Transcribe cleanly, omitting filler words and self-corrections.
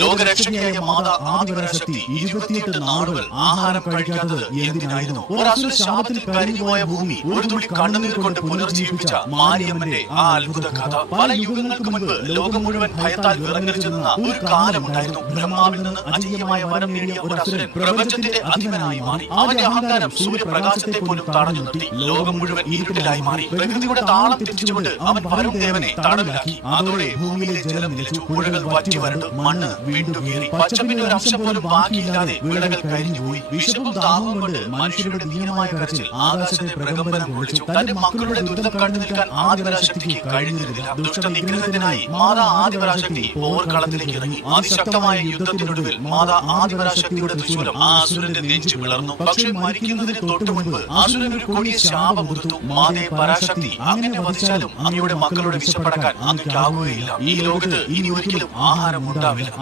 ലോകരക്ഷകയായ മാതാ ആദിപരാശക്തി 28 നാളുകൾ ആഹാരം കഴിക്കാത്തത് എന്തിനായിരുന്നു? ഒരു അസുര ശാപത്തിൽ കരിഞ്ഞുപോയ ഭൂമി ഒരു തുള്ളി കണ്ണുനീർ കൊണ്ട് പുനർജീവിപ്പിച്ച മാരിയമ്മന്റെ ആ അത്ഭുത കഥ. പല യുഗങ്ങൾക്ക് മുൻപ് ലോകം മുഴുവൻ ഭയത്താൽ വിറങ്ങലിച്ചു നിന്ന ഒരു കാലമുണ്ടായിരുന്നു. ബ്രഹ്മാവിൽ നിന്ന് അജയ്യമായ വരം നേടിയ ഒരു അസുരൻ പ്രപഞ്ചത്തിന്റെ അധിപനായി മാറി. അവന്റെ അഹങ്കാരം സൂര്യപ്രകാശത്തെ പോലും തടഞ്ഞു നിർത്തി. ലോകം മുഴുവൻ ഇരുട്ടിലായി മാറി. പ്രകൃതിയുടെ താളം തെറ്റിച്ചുകൊണ്ട് അവൻ വരും ദേവനെ തടവിലാക്കി. അതോടെ ഭൂമിയിലെ ജലം നിലച്ചു, പുഴകൾ വറ്റി വരണ്ടു, മണ്ണ് വീണ്ടുകേറി. പച്ചപ്പിന്റെ ഒരു അംശം പോലും ബാക്കിയില്ലാതെ വിളകൾ കരിഞ്ഞുപോയി. വിശപ്പും ദാഹവും കൊണ്ട് മനുഷ്യരുടെ ദീനമായ കരച്ചിൽ ആകാശത്തെ പ്രകമ്പനം കൊള്ളിച്ചു. തന്റെ മക്കളുടെ ദുരിതം കണ്ടു നിൽക്കാൻ ആദിപരാശക്തിക്ക് കഴിഞ്ഞിരുന്നില്ല. ദുഷ്ടനിഗ്രഹത്തിനായി മാതാ ആദിപരാശക്തി പോർക്കളത്തിലേക്ക് ഇറങ്ങി. അതിശക്തമായ യുദ്ധത്തിനൊടുവിൽ മാതാ ആദിപരാശക്തിയുടെ തൃശൂലം ആ അസുരന്റെ നെഞ്ചു പിളർന്നു. പക്ഷേ മരിക്കുന്നതിന് തൊട്ടു മുൻപ് അസുരൻ ഒരു കൊടിയ ശാപം ഉതിർത്തു. മാതേ പരാശക്തി, അങ്ങനെ വധിച്ചാലും അങ്ങയുടെ മക്കളുടെ വിശപ്പടക്കാൻ അങ്ങേക്കാവുകയില്ല. ഈ ലോകത്ത് ഇനി ഒരിക്കലും ആഹാരം ഉണ്ടാവില്ല.